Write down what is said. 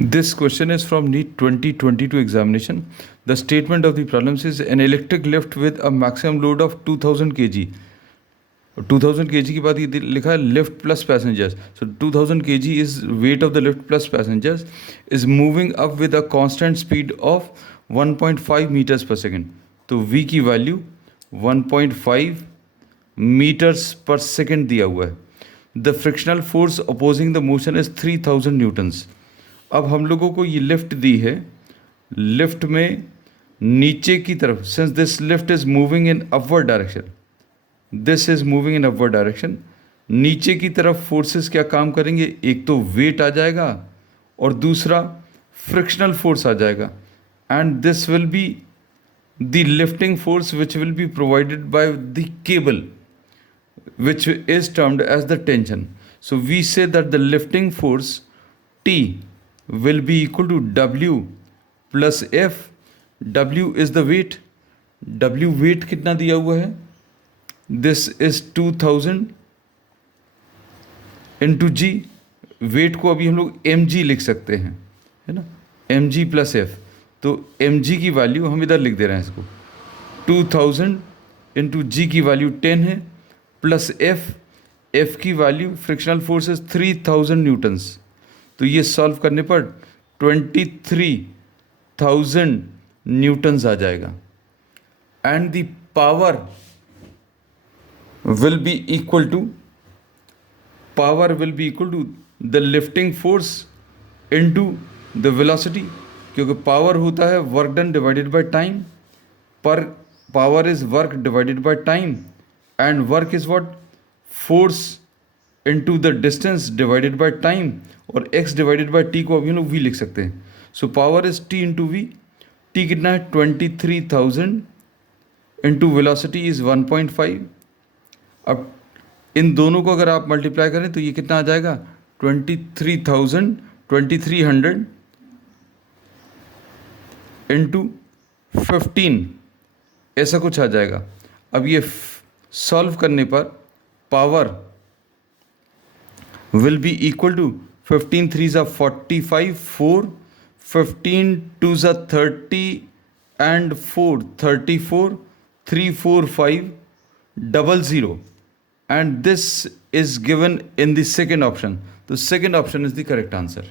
This question is from NEET 2022 examination. The statement of the problems is an electric lift with a maximum load of 2000 kg. 2000 kg के बाद ये लिखा है lift plus passengers. So 2000 kg is weight of the lift plus passengers is moving up with a constant speed of 1.5 meters per second. तो v की value 1.5 meters per second दिया हुआ है. The frictional force opposing the motion is 3000 newtons. अब हम लोगों को ये लिफ्ट दी है. लिफ्ट में नीचे की तरफ, since this lift is moving in upward direction, this is moving in upward direction, नीचे की तरफ फोर्सेस क्या काम करेंगे? एक तो वेट आ जाएगा और दूसरा फ्रिक्शनल फोर्स आ जाएगा. And this will be the lifting force which will be provided by the cable which is termed as the tension. So we say that the lifting force T will be equal to W plus F. W is the weight. W weight कितना दिया हुआ है? This is 2000 into G. weight को अभी हम लोग mg लिख सकते हैं, है ना, mg plus f. तो mg की वैल्यू हम इधर लिख दे रहे हैं इसको, 2000 into g की वैल्यू 10 है, प्लस f की value frictional force is 3000 newtons. तो ये सॉल्व करने पर 23,000 न्यूटन्स आ जाएगा. And the power will be equal to the lifting force into the velocity, क्योंकि पावर होता है work done divided by time. पर power is work divided by time and work is what? Force into the distance divided by time, और x divided by t को अभी हम लोग v लिख सकते हैं. So power is t into v. t कितना है? 23,000 into velocity is 1.5. अब इन दोनों को अगर आप मल्टीप्लाई करें तो ये कितना आ जाएगा? 2300 into 15, ऐसा कुछ आ जाएगा. अब ये सॉल्व करने पर power will be equal to 15 3 ज़ा 45, 4 15 2 ज़ा 30 and 4 34 3 4 5 00, and this is given in the second option. तो second option is the correct answer.